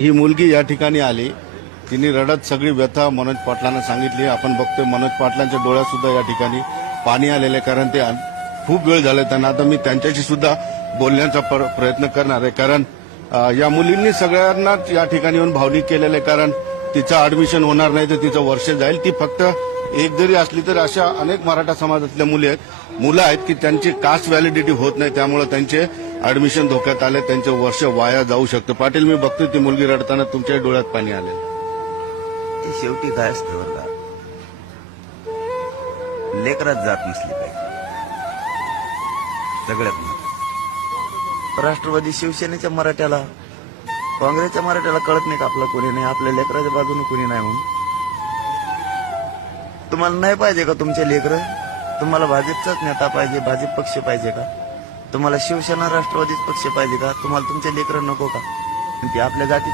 ही मुलगी या ठिकाणी आली, तिने रडत सगळी व्यथा मनोज पाटलांना सांगितली. आपण बघतोय मनोज पाटलांच्या डोळ्यात सुद्धा या ठिकाणी पाणी आलेलं आहे, कारण ते खूप वेळ झाले त्यांना. आता मी त्यांच्याशी सुद्धा बोलण्याचा प्रयत्न करणार आहे, कारण या मुलींनी सगळ्यांनाच या ठिकाणी येऊन भावनिक केलेलं आहे. कारण तिचं ऍडमिशन होणार नाही तर तिचं वर्ष जाईल. ती फक्त एक जरी असली तर अशा अनेक मराठा समाजातल्या मुलं आहेत की त्यांची कास्ट व्हॅलिडिटी होत नाही, त्यामुळे त्यांचे ऍडमिशन धोक्यात आले, त्यांचे वर्ष वाया जाऊ शकतं. पाटील, मी बघतोय ती मुलगी रडताना तुमच्या डोळ्यात पाणी आले. शेवटी काय असतं बरं का, लेकरात जात नसली पाहिजे सगळ्यात महत्त्वाचं. राष्ट्रवादी शिवसेनेच्या मराठ्याला, काँग्रेसच्या मराठ्याला कळत नाही का आपला कोणी नाही, आपल्या लेकराच्या बाजूने कोणी नाही म्हणून. तुम्हाला नाही पाहिजे का तुमचे लेकरं? तुम्हाला भाजपचाच नेता पाहिजे, भाजप पक्ष पाहिजे का? तुम्हाला शिवसेना राष्ट्रवादीच पक्ष पाहिजे का? तुम्हाला तुमचे लेकरं नको का? ती आपल्या जाती